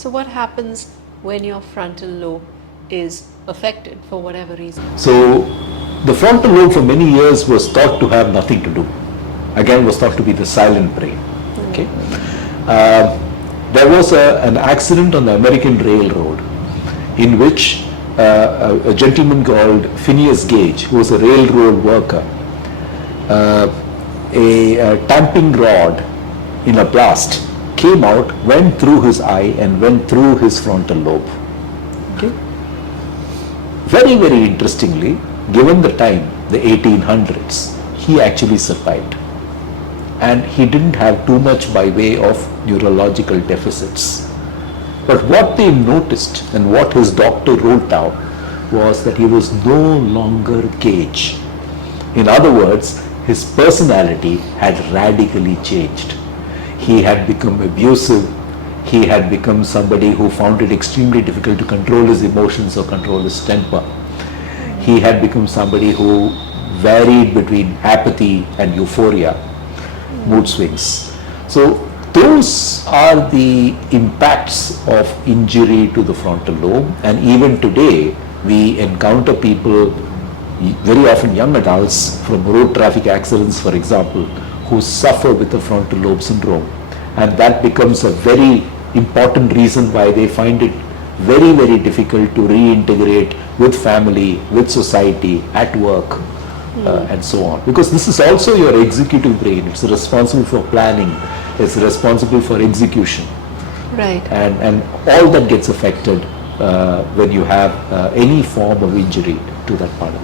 So what happens when your frontal lobe is affected for whatever reason? So the frontal lobe for many years was thought to have nothing to do. Again, was thought to be the silent brain. Okay. There was an accident on the American Railroad in which a gentleman called Phineas Gage, who was a railroad worker, a tamping rod in a blast came out, went through his eye and went through his frontal lobe. Okay. Very, very interestingly, given the time, the 1800s, he actually survived. And he didn't have too much by way of neurological deficits. But what they noticed and what his doctor wrote down was that he was no longer Gage. In other words, his personality had radically changed. He had become abusive. He had become somebody who found it extremely difficult to control his emotions or control his temper. He had become somebody who varied between apathy and euphoria, mood swings. So those are the impacts of injury to the frontal lobe, and even today we encounter people, very often young adults, from road traffic accidents, for example, who suffer with the frontal lobe syndrome, and that becomes a very important reason why they find it very, very difficult to reintegrate with family, with society, at work, and so on. Because this is also your executive brain. It's responsible for planning. It's responsible for execution. Right. And all that gets affected when you have any form of injury to that part of the